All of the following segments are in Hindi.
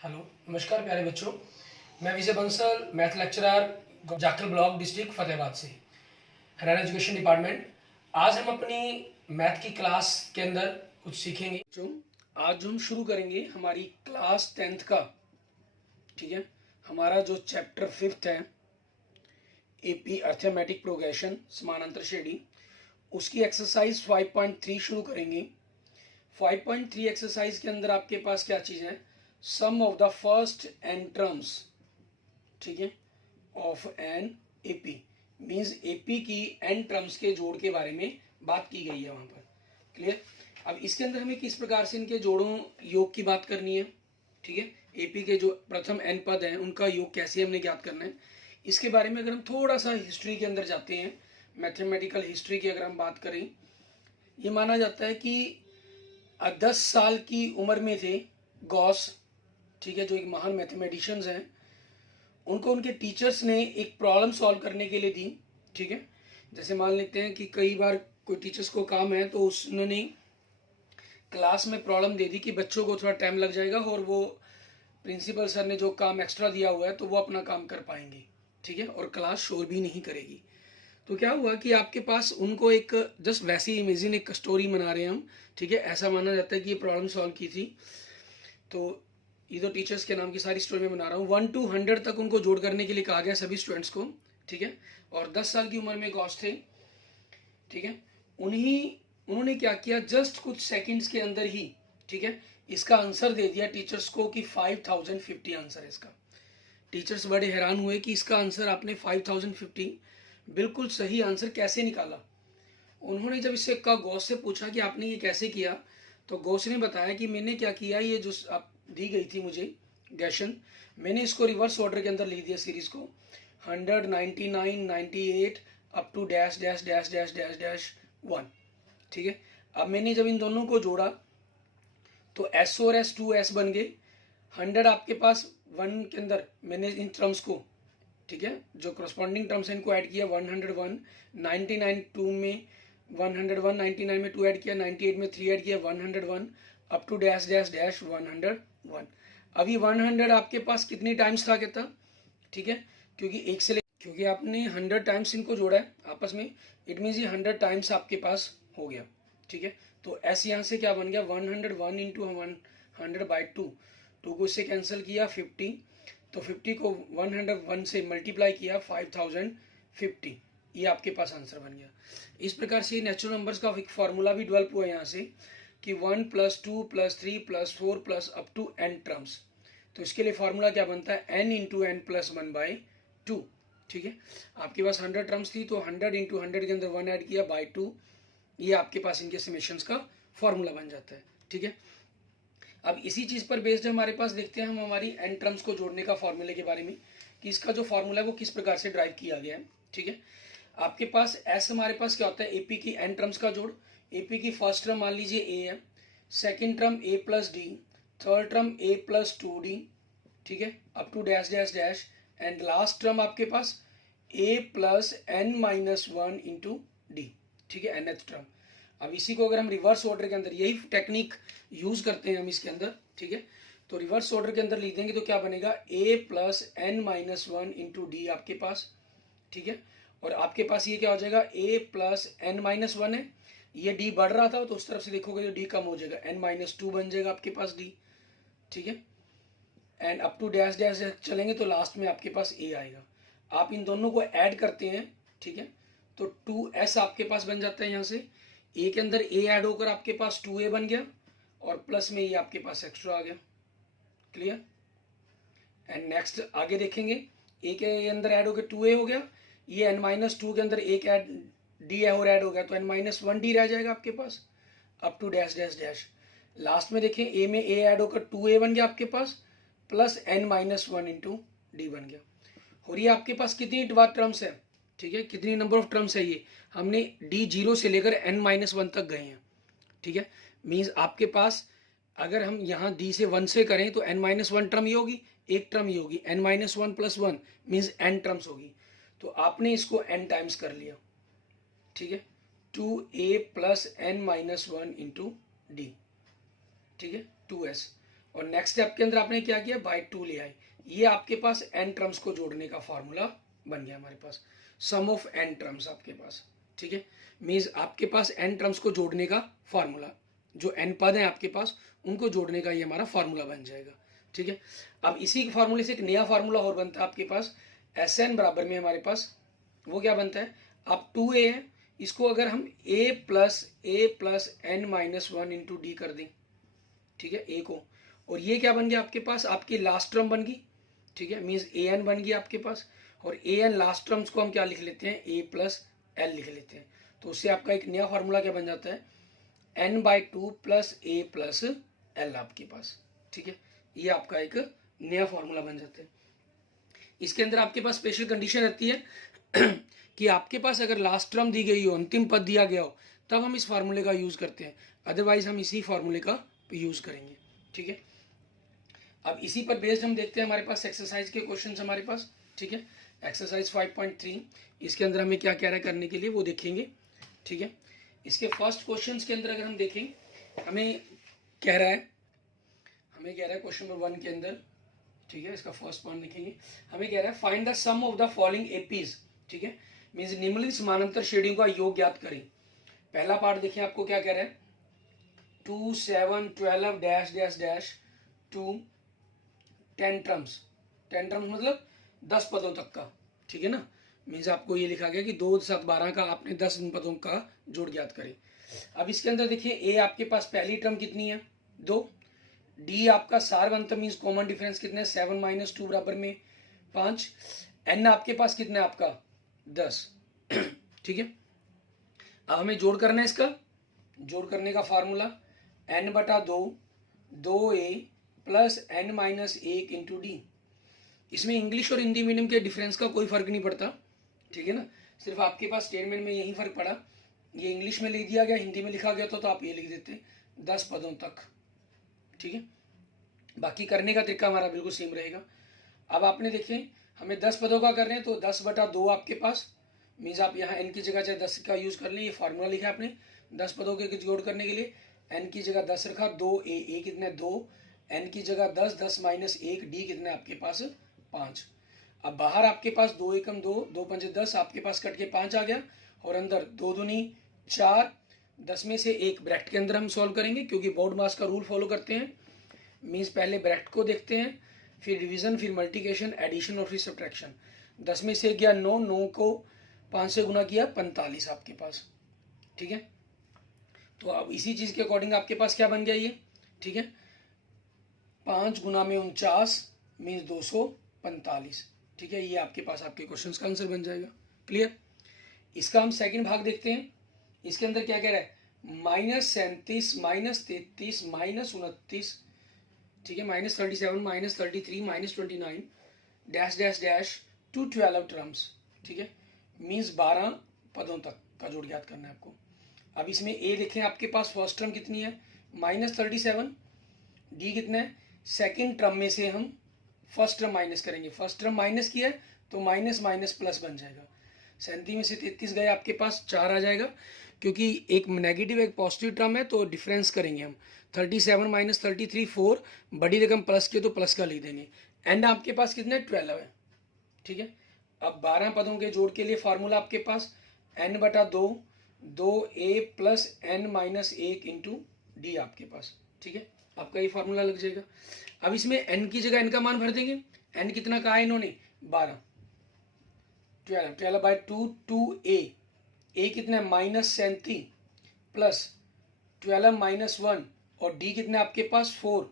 हेलो, नमस्कार प्यारे बच्चों। मैं Vijay Bansal, math lecturer, Jakhal block, district Fatehabad से, हरियाणा एजुकेशन डिपार्टमेंट। आज हम अपनी मैथ की क्लास के अंदर कुछ सीखेंगे। बच्चों, आज हम शुरू करेंगे हमारी क्लास 10th का, ठीक है। हमारा जो चैप्टर 5th है, एपी अर्थमेटिक प्रोग्रेशन, समानांतर श्रेणी, उसकी एक्सरसाइज 5.3 शुरू करेंगे। 5.3 एक्सरसाइज के अंदर आपके पास क्या चीज़ है? Sum of the first n terms, ठीक है, of n AP, means AP की एन टर्म्स के जोड़ के बारे में बात की गई है वहां पर। क्लियर? अब इसके अंदर हमें किस प्रकार से इनके जोड़ों योग की बात करनी है, ठीक है। एपी के जो प्रथम एन पद हैं उनका योग कैसे हमने ज्ञात करना है, इसके बारे में अगर हम थोड़ा सा हिस्ट्री के अंदर जाते हैं, मैथमेटिकल हिस्ट्री की अगर हम बात करें, ये माना जाता है कि 10 साल की उम्र में थे गॉस, ठीक है, जो एक महान मैथमेटिशियंस हैं। उनको उनके टीचर्स ने एक प्रॉब्लम सॉल्व करने के लिए दी, ठीक है। जैसे मान लेते हैं कि कई बार कोई टीचर्स को काम है तो उन्होंने क्लास में प्रॉब्लम दे दी कि बच्चों को थोड़ा टाइम लग जाएगा और वो प्रिंसिपल सर ने जो काम एक्स्ट्रा दिया हुआ है तो वो अपना काम कर पाएंगे, ठीक है, और क्लास शोर भी नहीं करेगी। तो क्या हुआ कि आपके पास उनको एक जस्ट वैसी इमेजिन एक स्टोरी बना रहे हैं हम, ठीक है, ऐसा माना जाता है कि ये प्रॉब्लम सॉल्व की थी। तो ये तो टीचर्स के नाम की सारी स्टोरी में बना रहा हूँ। 1 to 100 तक उनको जोड़ करने के लिए कहा गया सभी स्टूडेंट्स को, ठीक है। और 10 साल की उम्र में गॉस थे, ठीक है। उन्होंने क्या किया, जस्ट कुछ सेकंड्स के अंदर ही, ठीक है, इसका आंसर दे दिया टीचर्स को कि 5050 आंसर है इसका। टीचर्स बड़े हैरान हुए कि इसका आंसर आपने 5050 बिल्कुल सही आंसर कैसे निकाला। उन्होंने जब इससे का गौस से पूछा कि आपने ये कैसे किया, तो गौस ने बताया कि मैंने क्या किया, ये जो आप दी गई थी मुझे गैशन, मैंने इसको रिवर्स ऑर्डर के अंदर लिख दिया सीरीज को, 100, 99, 98 up to dash dash dash dash dash dash 1, ठीक है। अब मैंने जब इन दोनों को जोड़ा तो एस और एस 2s बन गए। 100 आपके पास 1 के अंदर मैंने इन टर्म्स को, ठीक है, जो करस्पॉन्डिंग टर्म्स हैं इनको ऐड किया, 101, 99 2 में 101, 99 में 2 ऐड किया, 98 में 3 ऐड किया, 101 up to dash dash dash 101। अभी 100 आपके पास कितनी टाइम्स था कहता, ठीक है, क्योंकि एक से क्योंकि आपने 100 टाइम्स इनको जोड़ा है आपस में, इट मीन्स ये 100 टाइम्स आपके पास हो गया, ठीक है। तो ऐसे यहाँ से क्या बन गया, 101 इंटू 100/2, 2 को इससे कैंसिल किया 50, तो 50 को 101 से मल्टीप्लाई किया 5050, ये आपके पास आंसर बन गया। इस प्रकार से नेचुरल नंबर्स का एक फार्मूला भी डेवलप हुआ यहाँ से कि 1 + 2 + 3 + 4 + अप टू n टर्म्स। तो इसके लिए फार्मूला क्या बनता है, n इंटू n + 1/2, ठीक है। आपके पास 100 टर्म्स थी तो 100 इंटू 100 के अंदर 1 ऐड किया बाई 2, ये आपके पास इनके समेशंस का फॉर्मूला बन जाता है, ठीक है। अब इसी चीज पर बेस्ड हमारे पास देखते हैं हम हमारी एन टर्म्स को जोड़ने का फॉर्मूले के बारे में कि इसका जो फॉर्मूला है वो किस प्रकार से ड्राइव किया गया है, ठीक है। आपके पास एस, हमारे पास क्या होता है, एपी की एन टर्म्स का जोड़। एपी की फर्स्ट टर्म मान लीजिए ए है, second term A plus D, third term A plus 2d, ठीक है, up to dash dash dash, and last term आपके पास A plus n-1 into D, ठीक है, nth टर्म। अब इसी को अगर हम रिवर्स ऑर्डर के अंदर, यही टेक्निक यूज करते हैं हम इसके अंदर, ठीक है, तो रिवर्स ऑर्डर के अंदर लिख देंगे तो क्या बनेगा, a plus n-1 into D आपके पास, ठीक है। और आपके पास ये क्या हो जाएगा, a प्लस n-1 है, ये d बढ़ रहा था तो उस तरफ से देखोगे तो d कम हो जाएगा, n-2 बन जाएगा आपके पास d, ठीक है। And up to dash dash चलेंगे तो लास्ट में आपके पास a आएगा। आप इन दोनों को ऐड करते हैं, ठीक है, तो 2s आपके पास बन जाता है। यहाँ से a के अंदर a ऐड होकर आपके पास 2a बन गया और प्लस में ये आपके पास एक्स्ट्रा आ गया। क्लियर? एंड नेक्स्ट आगे देखेंगे, a के अंदर ऐड होकर 2a हो गया, ये n-2 के अंदर एक ऐड d और ऐड हो गया तो n-1d रह जाएगा आपके पास, up to dash dash dash. Last में देखें, a में a ऐड होकर 2a बन गया आपके पास, प्लस n-1 इंटू डी बन गया। और ये आपके पास कितनी टर्म्स है, ठीक है, कितनी नंबर ऑफ टर्म्स है, ये हमने d0 से लेकर n-1 तक गए हैं, ठीक है। मीन्स आपके पास अगर हम यहाँ d से 1 से करें तो n-1 टर्म ही होगी, एक टर्म ही होगी, n-1 + 1 मीन्स n टर्म्स होगी। तो आपने इसको n टाइम्स कर लिया, ठीक है, 2a plus n-1 into D, ठीक है, 2s। और नेक्स्ट स्टेप के अंदर आपने क्या किया, बाय 2 ले आए। ये आपके पास n टर्म्स को जोड़ने का फॉर्मूला बन गया हमारे पास, सम ऑफ n टर्म्स आपके पास, ठीक है। मीन्स आपके पास n टर्म्स को जोड़ने का फॉर्मूला, जो n पद हैं आपके पास उनको जोड़ने का ये हमारा फॉर्मूला बन जाएगा, ठीक है। अब इसी फार्मूले से एक नया फार्मूला और बनता है आपके पास, Sn बराबर में हमारे पास वो क्या बनता है, अब 2a है, इसको अगर हम a plus n minus 1 into D कर दें, ठीक है, a को, और ये क्या बन गया आपके पास, आपकी लास्ट टर्म बन गई, ठीक है। मीन्स an बन गया आपके पास, और an लास्ट टर्म्स को हम क्या लिख लेते हैं, a प्लस l लिख लेते हैं। तो उससे आपका एक नया फार्मूला क्या बन जाता है, n/2 plus a plus l आपके पास, ठीक है। ये आपका एक नया फार्मूला बन जाता है। इसके अंदर आपके पास स्पेशल कंडीशन रहती है कि आपके पास अगर लास्ट टर्म दी गई हो, अंतिम पद दिया गया हो, तब हम इस फार्मूले का यूज़ करते हैं, अदरवाइज हम इसी फार्मूले का यूज़ करेंगे, ठीक है। अब इसी पर बेस्ड हम देखते हैं, हमारे पास एक्सरसाइज के क्वेश्चन हमारे पास, ठीक है। एक्सरसाइज 5.3, इसके अंदर हमें क्या कह रहा है करने के लिए वो देखेंगे, ठीक है। इसके फर्स्ट क्वेश्चन के अंदर अगर हम देखें, हमें कह रहा है क्वेश्चन नंबर 1 के अंदर, ठीक है, इसका फर्स्ट पॉइंट लिखेंगे, हमें कह रहा है find the sum of the following APs, ठीक है। मीन्स निम्नलिखित समानांतर श्रेणियों का योग ज्ञात करें। पहला पार्ट देखिए, आपको क्या कह रहा है, 2 7 12 dash dash dash to 10 terms, 10 terms मतलब 10 पदों तक का, ठीक है ना। मीन्स आपको ये लिखा गया कि 2 7 12 का आपने 10 पदों का जोड़ ज्ञात करें। अब इसके अंदर देखिए, ए आपके पास पहली टर्म कितनी है, 2, डी आपका सारवंत मीन्स कॉमन डिफरेंस कितने, 7 माइनस 2 बराबर में 5, एन आपके पास कितना है आपका 10, ठीक है। अब हमें जोड़ करना है, इसका जोड़ करने का formula n/2 2a plus n minus 1 into D. इसमें इंग्लिश और हिंदी मीडियम के डिफरेंस का कोई फर्क नहीं पड़ता, ठीक है ना, सिर्फ आपके पास स्टेटमेंट में यही फर्क पड़ा, ये इंग्लिश में लिख दिया गया, हिंदी में लिखा गया तो आप ये लिख देते 10 पदों तक, ठीक है। बाकी करने का तरीका हमारा बिल्कुल सेम रहेगा। अब आपने देखें, हमें 10 पदों का कर रहे हैं, तो 10/2 आपके पास, मीन्स आप यहाँ n की जगह चाहे 10 का यूज़ कर लें, ये फार्मूला लिखा आपने 10 पदों के जोड़ करने के लिए, n की जगह 10 रखा, 2a, a कितना है 2, n की जगह 10, 10 माइनस 1, d कितना है आपके पास 5। अब बाहर आपके पास 2 एकम 2, 2 पंचे 10, आपके पास कट के 5 आ गया, और अंदर 2 दूनी 4, 10 में से 1 ब्रैकेट के अंदर हम सॉल्व करेंगे, क्योंकि बोर्ड मास का रूल फॉलो करते हैं। मीन्स पहले ब्रैकेट को देखते हैं, फिर डिवीजन, फिर मल्टीप्लिकेशन, एडिशन और फिर सब्ट्रैक्शन। 10 में से गया 9, 9 को 5 से गुना किया 45 आपके पास, ठीक है। तो अब इसी चीज़ के अकॉर्डिंग आपके पास क्या बन गया ये, ठीक है, 5 गुना में 49 मीन्स 245, ठीक है। ये आपके पास आपके क्वेश्चन का आंसर बन जाएगा। क्लियर। इसका हम सेकंड भाग देखते हैं। इसके अंदर क्या कह रहा है, -37 -33 -29, ठीक है, -37 -33 -29 dash dash dash to 12 terms, ठीक है। मीन्स 12 पदों तक का जोड़ ज्ञात करना है आपको। अब इसमें ए देखें, आपके पास फर्स्ट टर्म कितनी है -37, डी कितना है, सेकंड टर्म में से हम फर्स्ट टर्म माइनस करेंगे, फर्स्ट टर्म माइनस किया है तो माइनस माइनस प्लस बन जाएगा, 37 में से 33 गए, आपके पास 4 आ जाएगा, क्योंकि एक नेगेटिव एक पॉजिटिव टर्म है तो डिफरेंस करेंगे हम, 37 माइनस 33 4, बड़ी रकम प्लस के तो प्लस का लिख देंगे, एंड आपके पास कितने 12 है, ठीक है। अब 12 पदों के जोड़ के लिए फार्मूला आपके पास n/2 2a plus n minus 1 into D आपके पास, ठीक है, आपका ये फार्मूला लग जाएगा। अब इसमें n की जगह n का मान भर देंगे, n कितना कहा है इन्होंने 12, 12/2 2a, a कितना है -37 प्लस 12 माइनस 1, और d कितना आपके पास 4,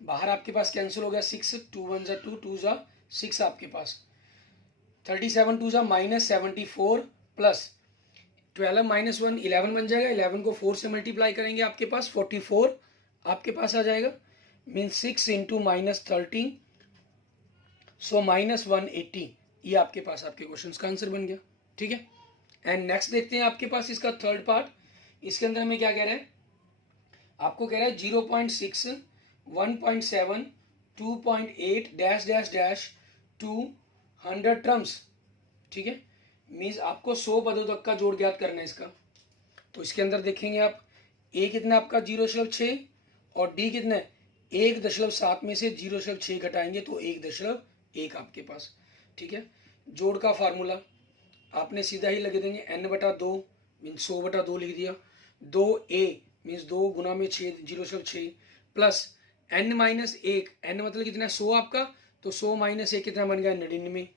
बाहर आपके पास कैंसिल हो गया 6, 2 1 जा 2, 2 जा 6 आपके पास, 37 2 जा -74 प्लस 12 माइनस 1 11 बन जाएगा, 11 को 4 से मल्टीप्लाई करेंगे, आपके पास 44 आपके पास आ जाएगा, मीन्स 6 इंटू -13 सो -180, ये आपके पास आपके क्वेश्चन का आंसर बन गया, ठीक है। एंड नेक्स्ट देखते हैं आपके पास इसका थर्ड पार्ट। इसके अंदर हमें क्या कह रहा है, आपको कह रहा है 0.6 1.7 2.8 dash dash dash to 100 terms, ठीक है। मीन्स आपको 100 पदों तक का जोड़ ज्ञात करना है इसका। तो इसके अंदर देखेंगे आप, ए कितना आपका 0.6 और डी कितना है 1.7 में से 0.6 घटाएंगे तो 1.1 आपके पास। ठीक है, जोड़ का फार्मूला आपने सीधा ही लगे देंगे, n/2 मीन्स 100/2 लिख दिया, 2a मीन्स 2 गुना में 6 0.6 प्लस n-1, n मतलब कितना है 100 आपका, तो 100 - 1 कितना बन गया 99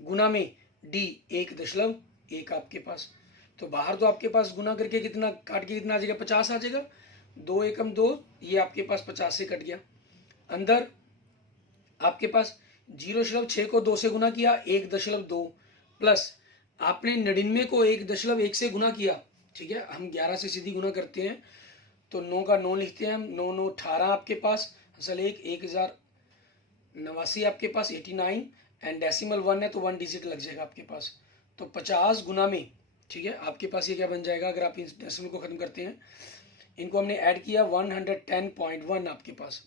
गुना में d 1.1 आपके पास। तो बाहर तो आपके पास गुना करके कितना काट के कितना आ जाएगा 50 आ जाएगा, 2 एकम 2, ये आपके पास 50 से कट गया। अंदर आपके पास 0.6 को 2 से गुना किया 1.2 प्लस आपने 99 को 1.1 से गुना किया। ठीक है, हम 11 से सीधी गुना करते हैं तो 9 का 9 लिखते हैं हम, 9 9 18 आपके पास, असल 1089 आपके पास 89 एंड डेसिमल 1 है तो 1 डिजिट लग जाएगा आपके पास। तो 50 गुना में, ठीक है, आपके पास ये क्या बन जाएगा अगर आप इस डेसिमल को खत्म करते हैं, इनको हमने ऐड किया 110.1 आपके पास।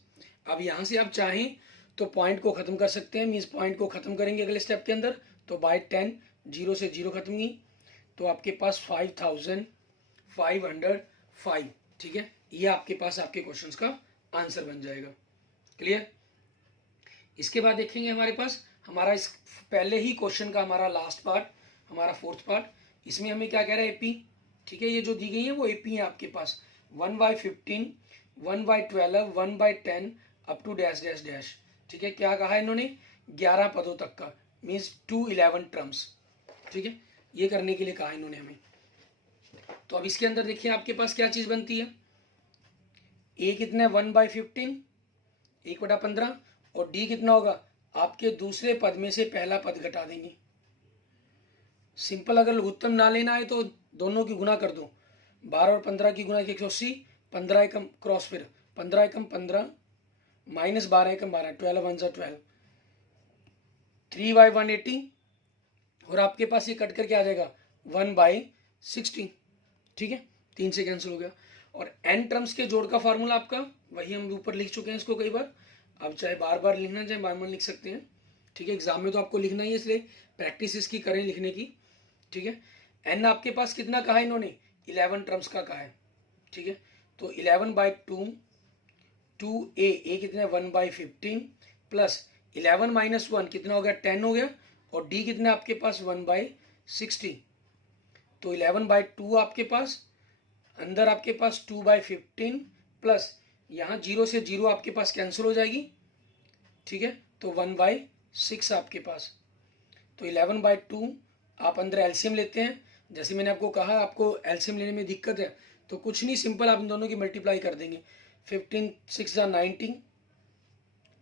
अब यहाँ से आप चाहें तो पॉइंट को खत्म कर सकते हैं, मीन्स पॉइंट को खत्म करेंगे अगले स्टेप के अंदर तो बाय 10, 0 से 0 खत्म हुई तो आपके पास 5505। ठीक है, ये आपके पास आपके क्वेश्चंस का आंसर बन जाएगा। क्लियर। इसके बाद देखेंगे हमारे पास हमारा इस पहले ही क्वेश्चन का हमारा लास्ट पार्ट, हमारा 4th पार्ट, इसमें हमें क्या कह रहा है एपी। ठीक है, ये जो दी गई है वो एपी है आपके पास 1/15, 1/12, 1/10 up to dash dash dash. ठीक है, क्या कहा है इन्होंने 11 पदों तक का, मीन्स 211 टर्म्स। ठीक है, ये करने के लिए कहा इन्होंने हमें। तो अब इसके अंदर देखिए आपके पास क्या चीज बनती है, ए कितना है 1/15, 1/15, और डी कितना होगा आपके दूसरे पद में से पहला पद घटा देंगे। सिंपल, अगर लघुत्तम ना लेना है तो दोनों की गुना कर दो, 12 और 15 की गुना 180, 15 एकम क्रॉस फिर 15 एकम 15 माइनस 12 एकम 12, 12 1 12, 3/180 और आपके पास ये कट करके आ जाएगा 1/60। ठीक है, 3 से कैंसिल हो गया। और n टर्म्स के जोड़ का फार्मूला आपका वही हम ऊपर लिख चुके हैं इसको कई बार, आप चाहे बार बार लिखना चाहे बार बार लिख सकते हैं। ठीक है, एग्जाम में तो आपको लिखना ही है, इसलिए प्रैक्टिस इसकी करें लिखने की। ठीक है, n आपके पास कितना कहा है इन्होंने 11 टर्म्स का कहा है। ठीक है, तो 11/2, 2a कितना है 1/15 प्लस 11 - 1 कितना हो गया 10 हो गया, और d कितना आपके पास 1/60, तो 11/2 आपके पास, अंदर आपके पास 2/15 प्लस यहाँ 0 से 0 आपके पास कैंसिल हो जाएगी। ठीक है, तो 1/6 आपके पास। तो 11/2 आप अंदर एलसीएम लेते हैं, जैसे मैंने आपको कहा आपको एलसीएम लेने में दिक्कत है तो कुछ नहीं, सिंपल आप इन दोनों की मल्टीप्लाई कर देंगे। 15 6 19,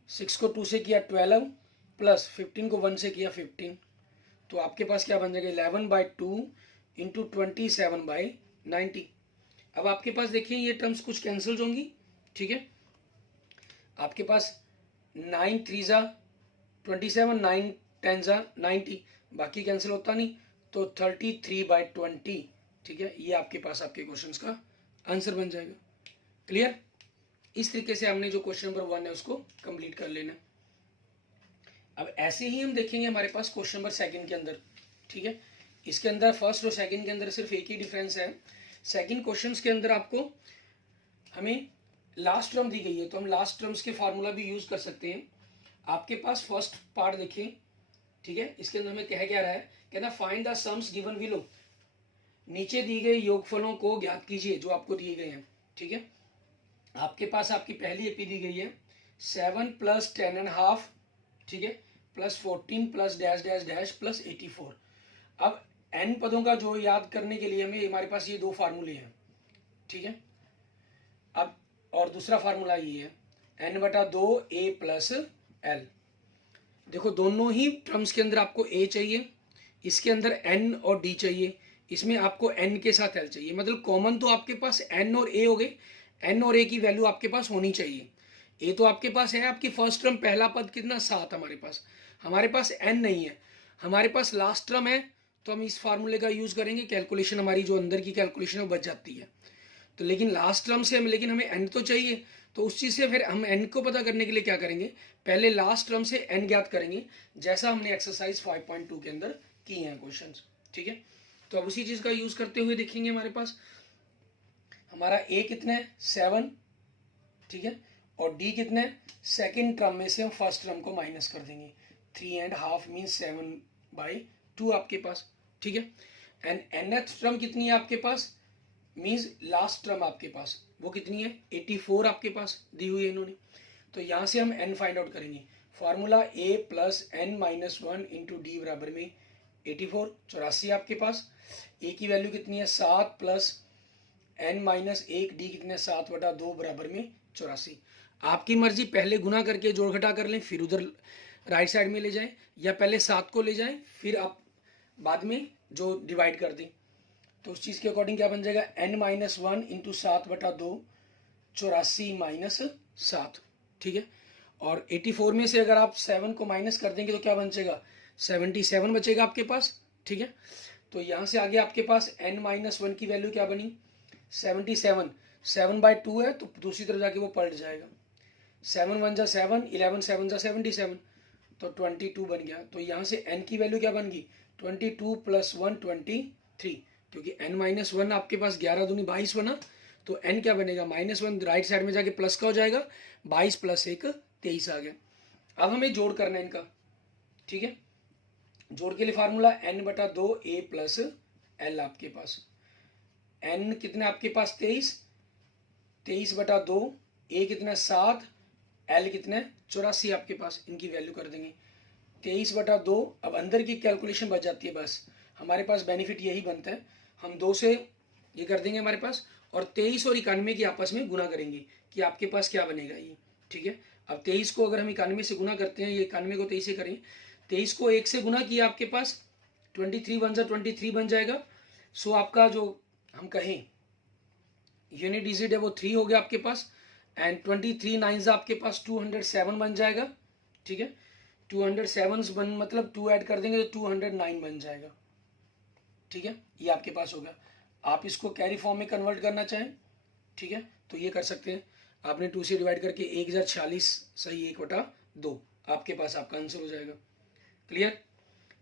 6 को 2 से किया 12 प्लस 15 को 1 से किया 15, तो आपके पास क्या बन जाएगा 11/2 इंटू 27/90। अब आपके पास देखिए ये टर्म्स कुछ कैंसिल होंगी। ठीक है, आपके पास 9 3 जा 27, 9 10 जा 90, बाकी कैंसिल होता नहीं, तो 33/20। ठीक है, ये आपके पास आपके क्वेश्चंस का आंसर बन जाएगा। क्लियर। इस तरीके से हमने जो क्वेश्चन नंबर 1 है उसको कंप्लीट कर लेना। अब ऐसे ही हम देखेंगे हमारे पास क्वेश्चन नंबर 2 के अंदर। ठीक है, इसके अंदर फर्स्ट और सेकंड के अंदर सिर्फ एक ही डिफरेंस है। सेकंड क्वेश्चंस के अंदर आपको हमें लास्ट टर्म दी गई है तो हम लास्ट टर्म्स के फार्मूला भी यूज कर सकते हैं। आपके पास फर्स्ट पार्ट देखिए। ठीक है, इसके अंदर हमें कह क्या रहा है, कहना find the sums given below, नीचे दी गई योगफलों को ज्ञात कीजिए जो आपको दिए गए हैं। ठीक है, आपके पास आपकी पहली एपी दी गई है 7 + 10.5, ठीक है, plus 14 plus dash dash dash plus 84। अब n पदों का जो याद करने के लिए हमें हमारे पास ये दो फार्मूले हैं। ठीक है, अब और दूसरा फार्मूला ये है n/2 a + l। देखो दोनों ही टर्म्स के अंदर आपको a चाहिए, इसके अंदर n और d चाहिए, इसमें आपको n के साथ l चाहिए, मतलब कॉमन तो आपके पास n और a हो गए, n और a की वैल्यू आपके पास होनी चाहिए। a तो आपके पास है, आपकी फर्स्ट टर्म पहला पद कितना 7 हमारे पास n नहीं है, हमारे पास लास्ट टर्म है, तो हम इस फार्मूले का यूज करेंगे, कैलकुलेशन हमारी जो अंदर की कैलकुलेशन है वो बच जाती है। तो लेकिन लास्ट टर्म से हम, लेकिन हमें n तो चाहिए, तो उस चीज़ से फिर हम n को पता करने के लिए क्या करेंगे, पहले लास्ट टर्म से n ज्ञात करेंगे, जैसा हमने एक्सरसाइज 5.2 के अंदर किए हैं क्वेश्चंस। ठीक है, तो अब उसी चीज़ का यूज करते हुए देखेंगे हमारे पास हमारा a कितना है 7, ठीक है, और डी कितने, सेकेंड टर्म में से हम फर्स्ट टर्म को माइनस कर देंगे, 3.5 मीन्स 7/2 आपके पास, ठीक है। एंड nth टर्म कितनी है आपके पास, मीन्स लास्ट टर्म आपके पास वो कितनी है, 84 आपके पास दी हुई है इन्होंने। तो यहाँ से हम n फाइंड आउट करेंगे, formula a plus n minus 1 into D बराबर में 84, 84 आपके पास। a की वैल्यू कितनी है 7 प्लस n माइनस 1, डी कितने 7/2 बराबर में 84। आपकी मर्जी, पहले गुना करके जोड़ घटा कर लें फिर उधर राइट साइड में ले जाएं, या पहले 7 को ले जाएं फिर आप बाद में जो डिवाइड कर दें। तो उस चीज़ के अकॉर्डिंग क्या बन जाएगा, n माइनस 1 इंटू 7/2, 84 माइनस 7, ठीक है। और 84 में से अगर आप 7 को माइनस कर देंगे तो क्या बचेगा, 77 बचेगा आपके पास, ठीक है। तो यहाँ से आगे आपके पास n माइनस 1 की वैल्यू क्या बनी, 77, 7/2 है तो दूसरी तरफ जाके वो पलट जाएगा, 7 1 जा 7, 11 7 जा 77, तो 22 बन गया। तो यहाँ से n की वैल्यू क्या बन गई, 22 प्लस 1 23, क्योंकि n माइनस 1 आपके पास 11 दूनी 22 बना, तो n क्या बनेगा, -1 राइट साइड में जाके प्लस का हो जाएगा, 22 प्लस 1 23 आ गया। अब हमें जोड़ करना है इनका, ठीक है। जोड़ के लिए formula n/2 a plus l आपके पास, n कितने आपके पास 23, 23/2, a कितना 7, l कितना 84 आपके पास, इनकी वैल्यू कर देंगे 23/2। अब अंदर की कैलकुलेशन बच जाती है, बस हमारे पास बेनिफिट यही बनता है, हम 2 से ये कर देंगे हमारे पास, और 23 और 91 की आपस में गुना करेंगे कि आपके पास क्या बनेगा ये, ठीक है। अब 23 को अगर हम 91 से गुना करते हैं, ये 91 को 23 से करें, 23 को 1 से गुना किया आपके पास 23 1 जा 23 बन जाएगा। सो आपका जो हम कहें यूनिट डिजिट है वो 3 हो गया आपके पास, एंड 23 9 आपके पास 207 बन जाएगा, ठीक है। 207 बन मतलब 2 ऐड कर देंगे तो 209 बन जाएगा, ठीक है। ये आपके पास होगा। आप इसको कैरी फॉर्म में कन्वर्ट करना चाहें, ठीक है, तो ये कर सकते हैं। आपने 2 से डिवाइड करके 1046 सही 1/2 आपके पास आपका आंसर हो जाएगा। क्लियर।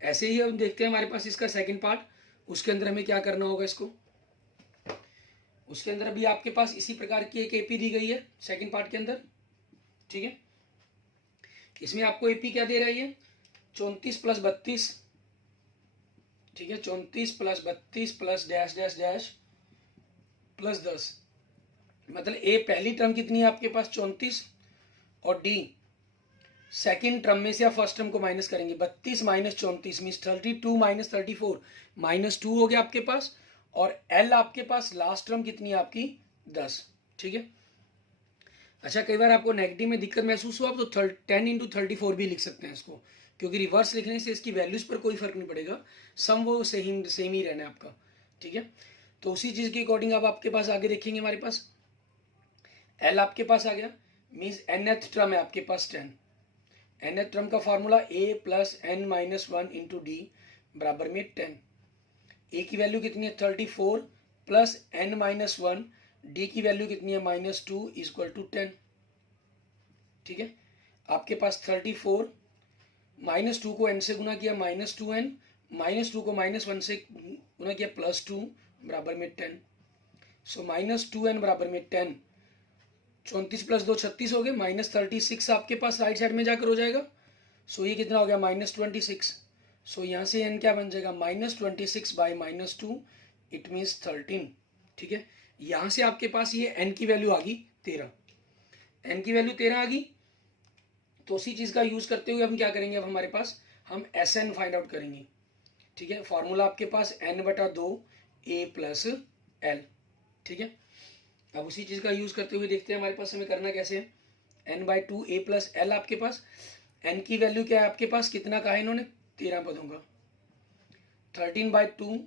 ऐसे ही हम देखते हैं हमारे पास इसका सेकंड पार्ट, उसके अंदर हमें क्या करना होगा, इसको उसके अंदर अभी आपके पास इसी प्रकार की एक एपी दी गई है सेकंड पार्ट के अंदर, ठीक है। इसमें आपको एपी क्या दे रही है, 34 प्लस 32, ठीक है, 34 plus 32 plus dash dash dash plus 10, मतलब ए पहली टर्म कितनी है आपके पास 34, और डी सेकेंड टर्म में से आप फर्स्ट टर्म को माइनस करेंगे, 32 माइनस 34 मीन्स 32 माइनस 34 -2 हो गया आपके पास, और एल आपके पास लास्ट टर्म कितनी है आपकी 10, ठीक है। अच्छा, कई बार आपको नेगेटिव में दिक्कत महसूस हुआ तो 10 इंटू 34 भी लिख सकते हैं इसको, क्योंकि रिवर्स लिखने से इसकी वैल्यूज पर कोई फर्क नहीं पड़ेगा, सम वो सेम ही रहना है आपका, ठीक है। तो उसी चीज के अकॉर्डिंग अब आपके पास आगे देखेंगे, हमारे पास एल आपके पास आ गया, मीन्स nth टर्म है आपके पास 10, nth टर्म का formula a plus n minus 1 into D बराबर में 10, a की वैल्यू कितनी है 34 प्लस n माइनस 1, डी की वैल्यू कितनी है -2 इक्वल टू 10, ठीक है। आपके पास 34 -2 को n से गुना किया -2n, -2 को -1 से गुना किया +2 बराबर में 10, सो -2n बराबर में 10, 34 प्लस 2 36 हो गए, -36 आपके पास राइट साइड में जाकर हो जाएगा, सो ये कितना हो गया -26, सो यहाँ से n क्या बन जाएगा -26 बाई -2, इट मीन्स 13, ठीक है। यहाँ से आपके पास ये n की वैल्यू आ गई 13, n की वैल्यू 13 आ गई। तो उसी चीज़ का यूज़ करते हुए हम क्या करेंगे, अब हमारे पास हम Sn फाइंड आउट करेंगे, ठीक है। फॉर्मूला आपके पास n/2 a प्लस l, ठीक है। अब उसी चीज़ का यूज़ करते हुए देखते हैं हमारे पास हमें करना कैसे है, n/2 a प्लस l आपके पास, n की वैल्यू क्या है आपके पास, कितना कहा है इन्होंने 13 पदों का, 13/2,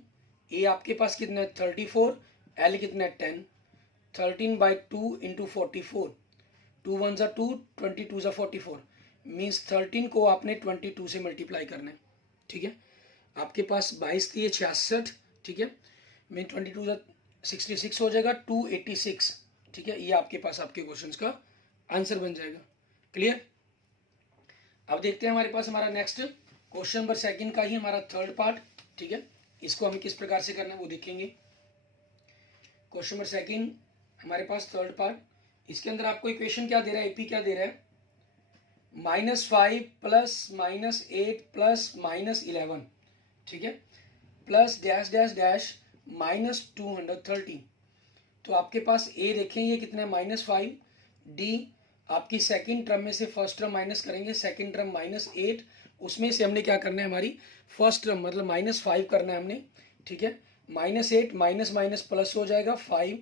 a आपके पास कितना है 34, l कितना है 10, 13/2 इंटू 44, 2 1 जा 2, 22 जा 44, मीन्स 13 को आपने 22 से मल्टीप्लाई करना है, ठीक है। आपके पास 22 थी 66, ठीक है, मीन 22 जा 66 हो जाएगा 286, ठीक है। ये आपके पास आपके क्वेश्चंस का आंसर बन जाएगा। क्लियर। अब देखते हैं हमारे पास हमारा नेक्स्ट क्वेश्चन नंबर सेकंड का ही हमारा थर्ड पार्ट, ठीक है। इसको हम किस प्रकार से करना है वो देखेंगे। क्वेश्चन नंबर सेकंड हमारे पास थर्ड पार्ट, इसके अंदर आपको इक्वेशन क्या दे रहा है, एपी क्या दे रहा है, -5 प्लस -8 प्लस -11, ठीक है, प्लस डैश डैश डैश -230। तो आपके पास ए देखें ये कितना है -5, डी आपकी सेकंड टर्म में से फर्स्ट टर्म माइनस करेंगे, सेकंड टर्म -8, उसमें से हमने क्या करना है, हमारी फर्स्ट टर्म मतलब -5 करना है हमने, ठीक है, -8 माइनस माइनस प्लस हो जाएगा 5।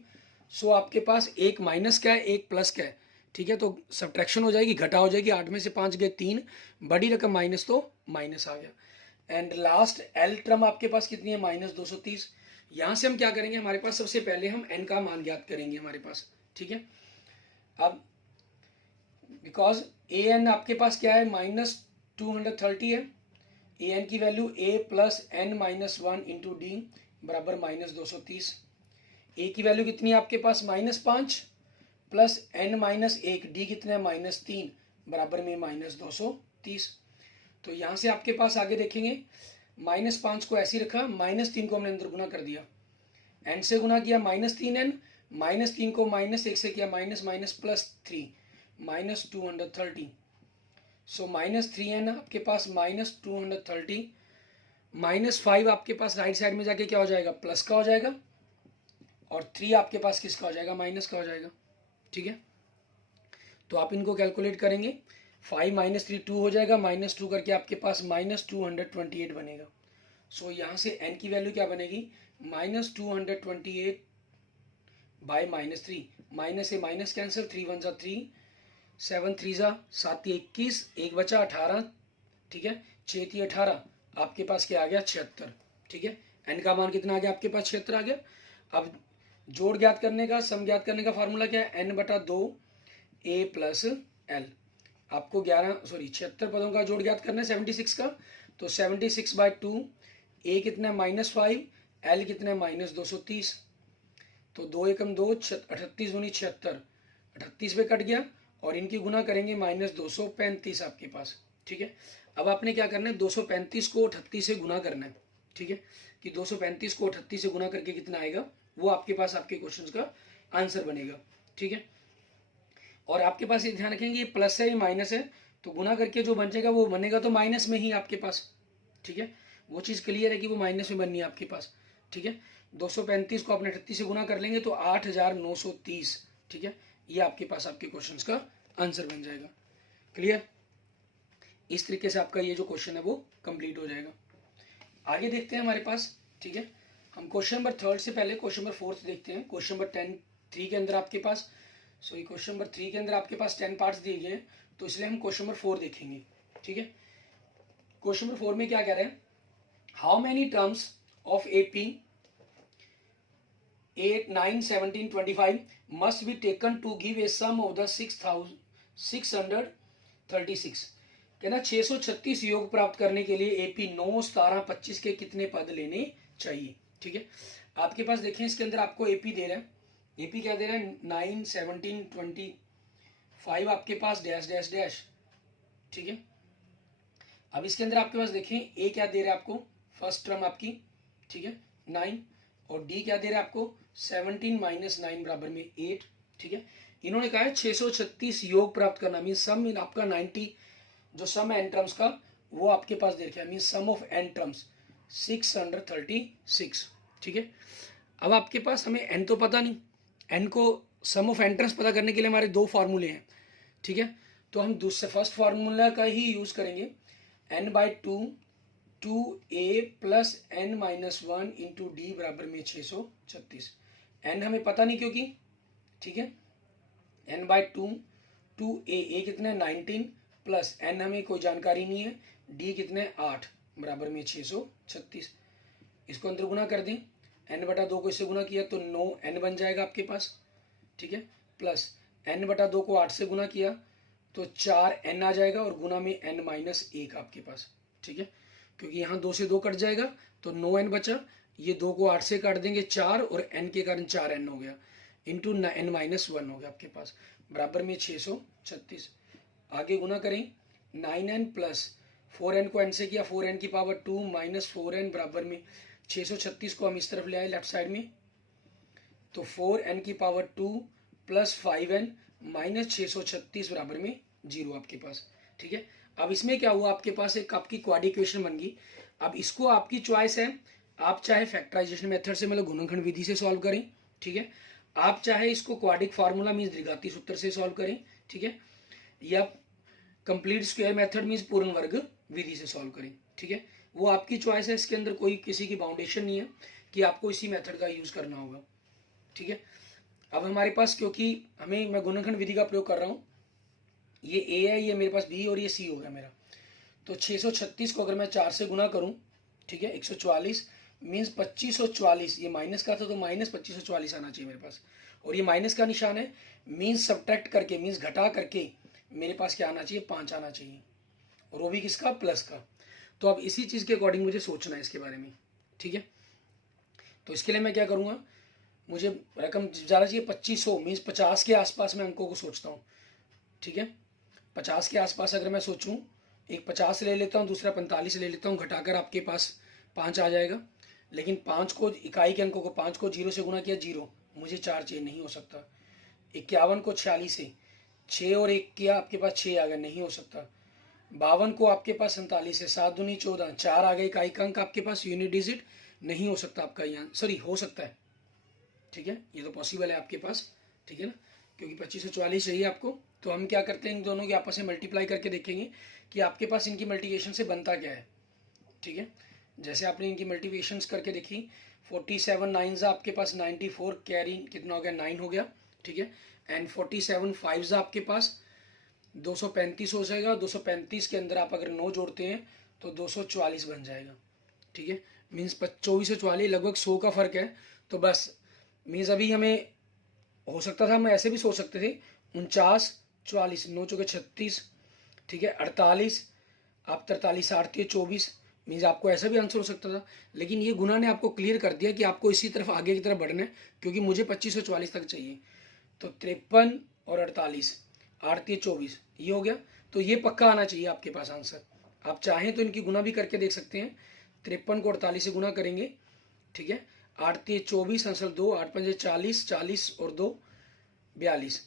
सो आपके पास एक माइनस क्या है, एक प्लस क्या है, ठीक है, तो सब्ट्रैक्शन हो जाएगी, घटा हो जाएगी, 8 में से 5 गए 3, बड़ी रकम माइनस तो माइनस आ गया। एंड लास्ट एल टर्म आपके पास कितनी है, -230। यहाँ से हम क्या करेंगे, हमारे पास सबसे पहले हम एन का मान ज्ञात करेंगे हमारे पास, ठीक है। अब बिकॉज ए एन आपके पास क्या है, -230 है, ए एन की वैल्यू ए प्लस एन -1 इंटू डी बराबर -230। ए की वैल्यू कितनी है आपके पास, -5 प्लस एन -1, डी कितना है, -3 बराबर में -230। तो यहाँ से आपके पास आगे देखेंगे, -5 को ऐसे ही रखा, -3 को हमने अंदर गुना कर दिया, एन से गुना किया -3n, -3 को -1 से किया माइनस प्लस 3 -230। सो -3n आपके पास -230, -5 आपके पास राइट साइड में जाके क्या हो जाएगा, प्लस का हो जाएगा, और 3 आपके पास किसका हो जाएगा, माइनस का हो जाएगा, ठीक है। तो आप इनको कैलकुलेट करेंगे, 5 -3 2 हो जाएगा, -2 करके आपके पास -228 बनेगा। सो यहाँ से n की वैल्यू क्या बनेगी, -228 बाय -3, माइनस से माइनस कैंसिल, 3 1 = 3, 7 3 7 21, एक बचा 18, ठीक है, 6 3 18, आपके पास क्या आ गया, 76, ठीक है। n का मान कितना आ गया आपके पास, 76 आ गया। अब जोड़ ज्ञात करने का, सम ज्ञात करने का फार्मूला क्या है, n/2 a प्लस एल। आपको 76 पदों का जोड़ ज्ञात करना है 76 का, तो 76/2, a कितना है -5, l कितना है -230, तो 2 एकम 2, 38 दूनी 76, 38 पे कट गया, और इनकी गुना करेंगे -235 आपके पास, ठीक है। अब आपने क्या करना है, 235 को 38 से गुना करना है, ठीक है, कि 235 को 38 से गुना करके कितना आएगा, वो आपके पास आपके क्वेश्चन का आंसर बनेगा, ठीक है। और आपके पास ये ध्यान रखेंगे, ये प्लस है ये माइनस है, तो गुना करके जो बचेगा वो बनेगा तो माइनस में ही आपके पास, ठीक है, वो चीज़ क्लियर है कि वो माइनस में बननी है आपके पास, ठीक है। 235 को आपने 38 से गुना कर लेंगे तो 8930, ठीक है, ये आपके पास आपके क्वेश्चंस का आंसर बन जाएगा। क्लियर, इस तरीके से आपका ये जो क्वेश्चन है वो कंप्लीट हो जाएगा। आगे देखते हैं हमारे पास, ठीक है, हम क्वेश्चन नंबर 3 से पहले क्वेश्चन नंबर 4 देखते हैं। क्वेश्चन नंबर 3 के अंदर आपके पास, सॉरी क्वेश्चन नंबर 3 के अंदर आपके पास 10 पार्ट्स दिए गए हैं, तो इसलिए हम क्वेश्चन नंबर 4 देखेंगे, ठीक है। क्वेश्चन नंबर 4 में क्या कह रहे हैं, how many terms of AP 8 9 17 25 must be taken to give a sum of the 636। कहना 636 योग प्राप्त करने के लिए AP 9 17 25 के कितने पद लेने चाहिए, ठीक है। आपके पास देखें, इसके अंदर आपको AP दे रहा है, AP क्या दे रहा है, 9 17 25 आपके पास डैश डैश डैश, ठीक है। अब इसके अंदर आपके पास देखें, A क्या दे रहा है आपको, फर्स्ट टर्म आपकी, ठीक है, 9, और D क्या दे रहा है आपको, 17 - 9 बराबर में 8, ठीक है। इन्होंने कहा है 636 योग प्राप्त करना, मीन सम इन आपका 90, जो सम है एन टर्म्स का वो आपके पास दे रखा है, mean sum of n terms 636, ठीक है। अब आपके पास हमें एन तो पता नहीं, एन को सम ऑफ एन टर्म्स पता करने के लिए हमारे 2 फार्मूले हैं, ठीक है, तो हम दूसरे फर्स्ट फार्मूला का ही यूज करेंगे, n/2 2a plus n-1 into D बराबर में 636। n हमें पता नहीं क्योंकि, ठीक है, n/2 2a कितने 19 प्लस n हमें कोई जानकारी नहीं है, d कितने 8 बराबर में 636। इसको अंदर गुना कर दें, n/2 को इससे गुना किया तो 9n बन जाएगा आपके पास, ठीक है, प्लस n/2 को 8 से गुना किया तो 4n आ जाएगा, और गुना में n-1 आपके पास, ठीक है, क्योंकि यहाँ 2 से 2 कट जाएगा तो 9n बचा, ये 2 को 8 से काट देंगे 4, और n के कारण 4n हो गया, इंटू n-1 हो गया आपके पास, बराबर में 636। आगे गुना करें, 9n प्लस 4n को n से किया 4n की पावर 2 माइनस 4n बराबर में 636 को हम इस तरफ ले आए लेफ्ट साइड में, तो 4n की पावर 2 प्लस 5n -636 बराबर में 0 आपके पास। ठीक है, अब इसमें क्या हुआ, आपके पास एक आपकी क्वाड इक्वेशन बन गई। अब इसको आपकी चॉइस है, आप चाहे फैक्टराइजेशन मेथड से मतलब गुणनखंड विधि से सॉल्व करें। ठीक है, आप चाहे इसको क्वाड्रिक फार्मूला मीन्स द्विघाती सूत्र से सॉल्व करें। ठीक है, या कंप्लीट स्क्वायर मेथड मीन्स पूर्ण वर्ग विधि से सॉल्व करें। ठीक है, वो आपकी चॉइस है, इसके अंदर कोई किसी की बाउंडेशन नहीं है कि आपको इसी मेथड का यूज करना होगा। ठीक है, अब हमारे पास क्योंकि मैं गुणनखंड विधि का प्रयोग कर रहा हूँ, ये ए है, ये मेरे पास बी और ये सी हो गया मेरा। तो 636 को अगर मैं 4 से गुना करूँ, ठीक है, 144 मीन्स 2544, ये माइनस का था तो माइनस 2544 आना चाहिए मेरे पास। और ये माइनस का निशान है, मीन्स सब्ट्रैक्ट करके मीन्स घटा करके मेरे पास क्या आना चाहिए, 5 आना चाहिए। और वो भी किसका, प्लस का। तो अब इसी चीज़ के अकॉर्डिंग मुझे सोचना है इसके बारे में। ठीक है, तो इसके लिए मैं क्या करूँगा, मुझे रकम ज़्यादा चाहिए 2500 मीन्स 50 के आसपास मैं अंकों को सोचता हूँ। ठीक है, 50 के आसपास अगर मैं सोचूं, एक 50 ले लेता हूँ, दूसरा 45 ले लेता हूँ, घटाकर आपके पास 5 आ जाएगा। लेकिन 5 को इकाई के अंकों को 5 को 0 से गुना किया 0, मुझे 4 चाहिए, नहीं हो सकता। 51 को 46 से 6 और 1 किया, आपके पास 6 आ गया, नहीं हो सकता। 52 को आपके पास 47 से 7 दूनी 14, 4 आ गए इकाई का अंक आपके पास, यूनिट डिजिट, नहीं हो सकता आपका यहाँ, सॉरी हो सकता है। ठीक है, ये तो पॉसिबल है आपके पास। ठीक है ना, क्योंकि 2544 चाहिए आपको। तो हम क्या करते हैं, इन दोनों की आपस में मल्टीप्लाई करके देखेंगे कि आपके पास इनकी मल्टीप्लिकेशन से बनता क्या है। ठीक है, जैसे आपने इनकी मल्टीप्लिकेशंस करके देखी, 47 9 आपके पास 94, कैरी कितना हो गया, 9 हो गया। ठीक है, एंड 47 5 आपके पास 235 हो जाएगा। 235 के अंदर आप अगर 9 जोड़ते हैं तो 244 बन जाएगा। ठीक है, मीन्स 24 से 44 लगभग 100 का फर्क है। तो बस मीन्स अभी हमें हो सकता था, हम ऐसे भी सोच सकते थे, 49 44 9 चौके 36। ठीक है, 48 आप 43 8 24, मीन्स आपको ऐसा भी आंसर हो सकता था। लेकिन ये गुना ने आपको क्लियर कर दिया कि आपको इसी तरफ आगे की तरफ बढ़ना है, क्योंकि मुझे 25 से 44 तक चाहिए। तो 53 और 48 8 24 ये हो गया। तो ये पक्का आना चाहिए आपके पास आंसर। आप चाहें तो इनकी गुना भी करके देख सकते हैं। 53 को 48 से गुना करेंगे। ठीक है, 8 24 आंसर 2, 8 5 40, 40 और 2 42,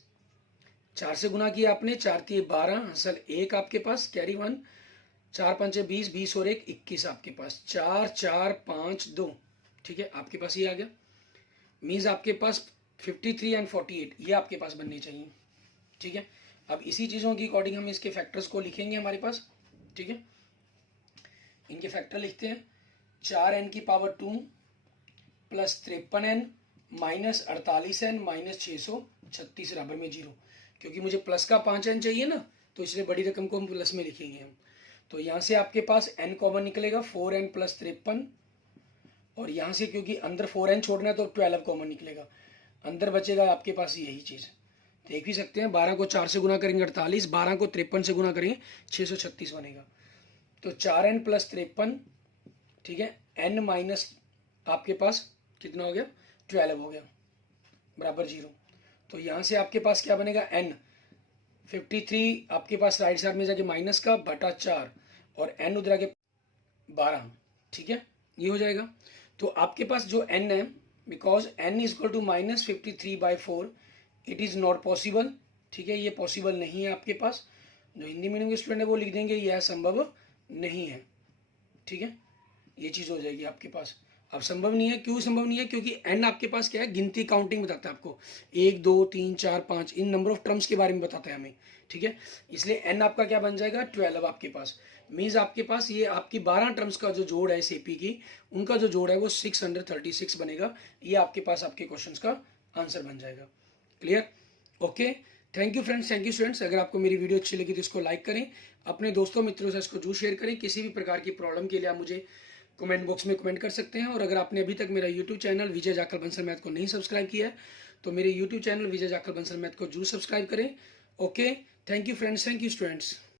4 से गुना किया आपने, 4 12 आंसर 1 आपके पास, कैरी 1, 4 5 20, 20 और 1 21 आपके पास, 4 4 5 2। ठीक है, आपके पास ये आ गया। मीन्स आपके पास 53 एंड 48 ये आपके पास बनने चाहिए। ठीक है, अब इसी चीज़ों की अकॉर्डिंग हम इसके फैक्टर्स को लिखेंगे हमारे पास। ठीक है, इनके फैक्टर लिखते हैं, 4n की power 2 plus 53n minus 48n minus 636 बराबर में 0। क्योंकि मुझे प्लस का 5n चाहिए ना, तो इसलिए बड़ी रकम को हम प्लस में लिखेंगे हम। तो यहाँ से आपके पास n कॉमन निकलेगा, 4n प्लस 53, और यहाँ से क्योंकि अंदर 4n छोड़ना है तो 12 कॉमन निकलेगा, अंदर बचेगा आपके पास यही चीज़। देख भी सकते हैं, 12 को 4 से गुना करेंगे 48, 12 को 53 से गुना करेंगे 636 बनेगा। तो 4n प्लस 53, ठीक है, n माइनस आपके पास कितना हो गया, 12 हो गया, बराबर 0। तो यहाँ से आपके पास क्या बनेगा, n 53 आपके पास राइट साइड में जाके माइनस का बटा 4 और n उधर आके 12। ठीक है, ये हो जाएगा। तो आपके पास जो n है, because n is equal to minus 53/4, it is not possible. ठीक है, ये पॉसिबल नहीं है आपके पास। जो हिंदी मीडियम के स्टूडेंट है वो लिख देंगे यह संभव नहीं है। ठीक है, ये चीज़ हो जाएगी आपके पास। अब संभव नहीं है, क्यों संभव नहीं है, क्योंकि n आपके पास क्या है, गिनती काउंटिंग बताता है आपको, 1 2 3 4 5 इन नंबर ऑफ टर्म्स के बारे में बताता है हमें। ठीक है, इसलिए n आपका क्या बन जाएगा, 12 आपके पास। मीन्स आपके पास ये आपकी 12 टर्म्स का जो जोड़ है सेपी की, उनका जो जोड़ है वो 636 बनेगा। ये आपके पास आपके क्वेश्चन का आंसर बन जाएगा। Clear, okay, thank you friends, thank you students. अगर आपको मेरी वीडियो अच्छी लगी तो इसको लाइक करें, अपने दोस्तों मित्रों से इसको जरूर शेयर करें। किसी भी प्रकार की प्रॉब्लम के लिए आप मुझे कमेंट बॉक्स में कमेंट कर सकते हैं। और अगर आपने अभी तक मेरा यूट्यूब चैनल विजय जाखल बंसल मैथ को नहीं सब्सक्राइब किया है तो मेरे यूट्यूब चैनल विजय जाखल बंसल मैथ को जरूर सब्सक्राइब करें। Okay, thank you friends, thank you students.